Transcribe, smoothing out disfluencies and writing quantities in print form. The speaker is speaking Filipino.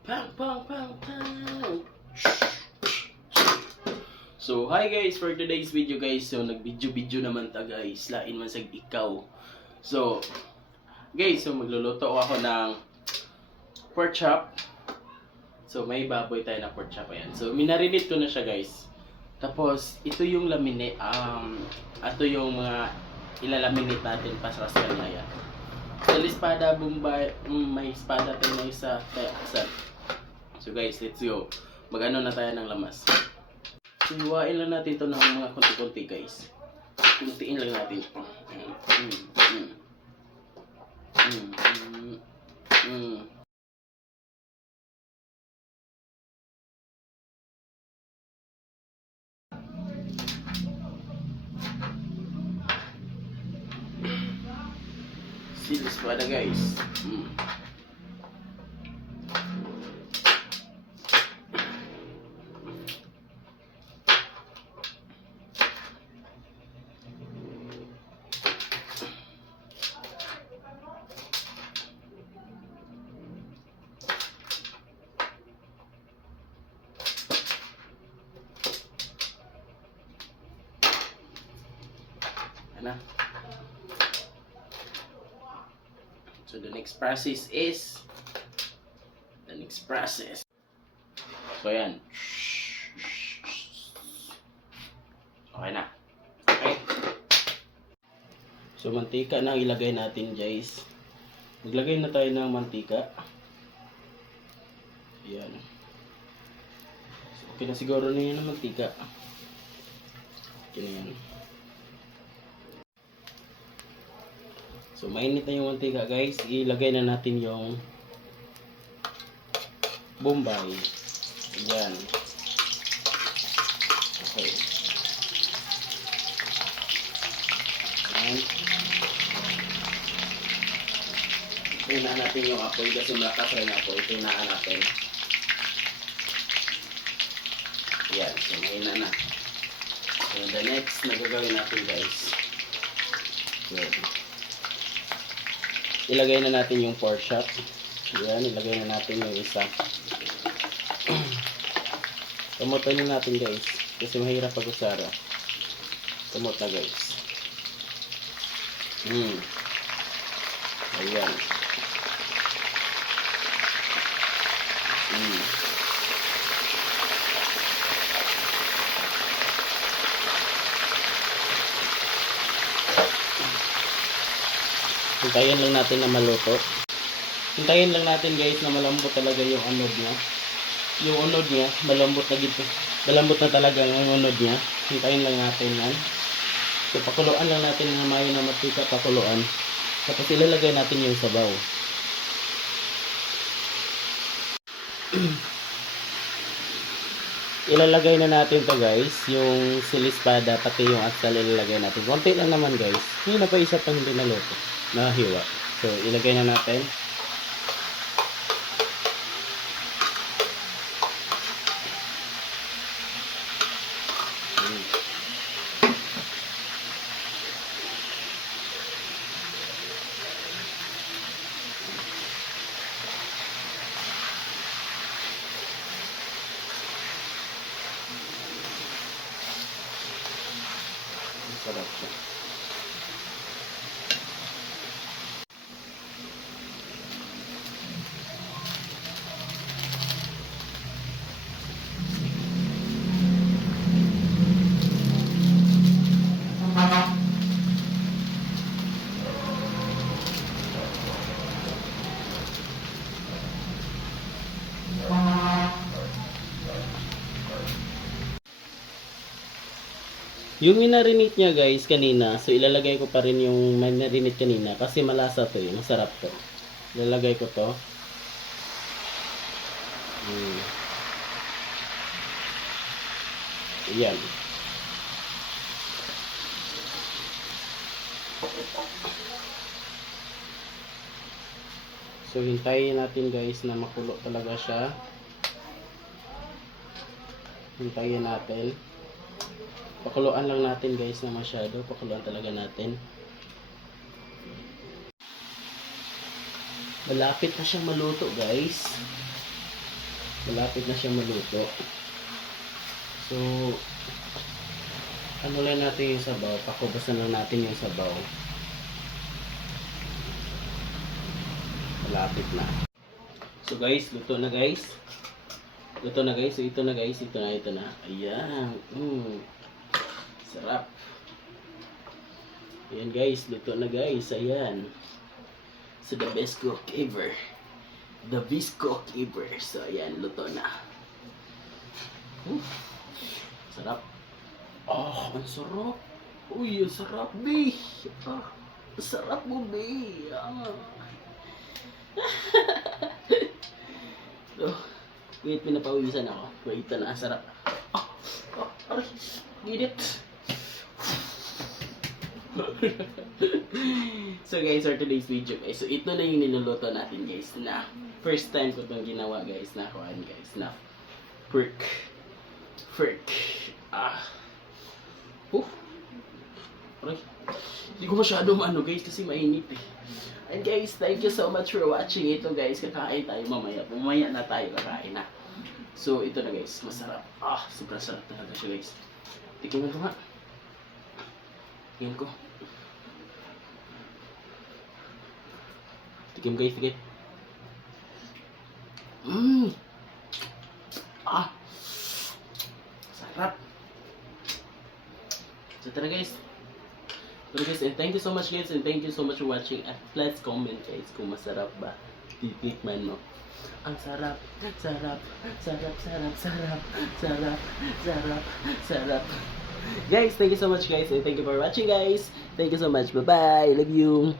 Pang, pang, pang, pang. So, hi guys, for today's video guys. So, nag-video naman ta guys. Lain man sa ikaw. So, guys, so magluluto ako ng pork chop. So, may baboy tayo na pork chop. Ayan. So, minarinate ko na siya guys. Tapos, ito yung ito yung mga ilalaminate natin pa sa kanya. Ayan. Sa espada Bombay, may espada tayo na isa. So guys, let's go. Mag-ano na tayo ng lamas. Hiwain lang natin ito ng mga konti-konti guys. Kuntiin lang natin. Silis pada guys. Ano? So the next process is So ayan. Okay na. Okay. So mantika na ilagay natin guys. Maglagay na tayo ng mantika. Ayan. So, okay na siguro na yun ang mantika. Okay na yan. So mainit na yung mantika guys. Ilagay na natin yung Bombay. Ayan. Okay. Ayan. Hinaan natin yung apoy kasi malakas rin apoy. Hinaan natin. Ayan. So mahina na. So the next na gagawin natin guys. Ayan. Ilagay na natin yung pork chop. Ayan. Ilagay na natin yung isa. Kamutan na natin guys. Kasi mahirap pag-usara. Kamot na guys. Ayan. Hintayin lang natin na maluto. Hintayin lang natin guys na malambot talaga yung anod niya. Yung unod niya, malambot na dito. Malambot na talaga ang unod niya. Hintayin lang natin yan. So pakuluan lang natin ng mayo na matika, pakuluan. Tapos ilalagay natin yung sabaw. Ilalagay na natin to guys, yung silispada pati yung atsal ilalagay natin. Konti lang naman guys. Hindi na pa isa pang hindi naluto. Nahiwa. So ilagay na natin. Sarap siya. Yung minarinate niya guys kanina, so ilalagay ko pa rin yung minarinate kanina kasi malasa to eh, masarap to. Ilalagay ko to. Ayan. So hintayin natin guys na makulo talaga siya. Hintayin natin. Pakuluan lang natin guys na masyado. Pakuluan talaga natin. Malapit na siyang maluto guys. Malapit na siya maluto. So, ano lang natin yung sabaw. Pakubasan lang natin yung sabaw. Malapit na. So guys, luto na guys. Luto na guys. So ito na guys. Ito na. Ayan. Sarap. Ayan guys. Luto na guys. Ayan. So the best cook ever. The best cook ever. So ayan. Luto na. Sarap. Oh, ang sarap. Uy, ang sarap, be. Ah, ang sarap mo, be. So, wait, pinapawisan ako. Wait, ito na, ang sarap. Aray, ginit. So guys, for today's video guys, so ito na yung niluluto natin guys, na first time ko itong ginawa guys, na kuhaan guys, na pork. Aray, hindi ko masyado maano guys, kasi mainit eh. And guys, thank you so much for watching ito guys. Kakain tayo mamaya. Mamaya na tayo kakain na. So, ito na guys. Masarap. Sobrang sarap talaga siya guys. Tingnan ko nga. Tingnan ko. Tikim guys, tikim. Sarap. So, ito na guys. So guys, and thank you so much guys, and thank you so much for watching, at let's comment guys kung masarap ba. Titikman mo. Ang sarap, sarap, sarap, sarap, sarap, sarap, sarap, sarap. Guys, thank you so much guys, and thank you for watching guys. Thank you so much. Bye bye. Love you.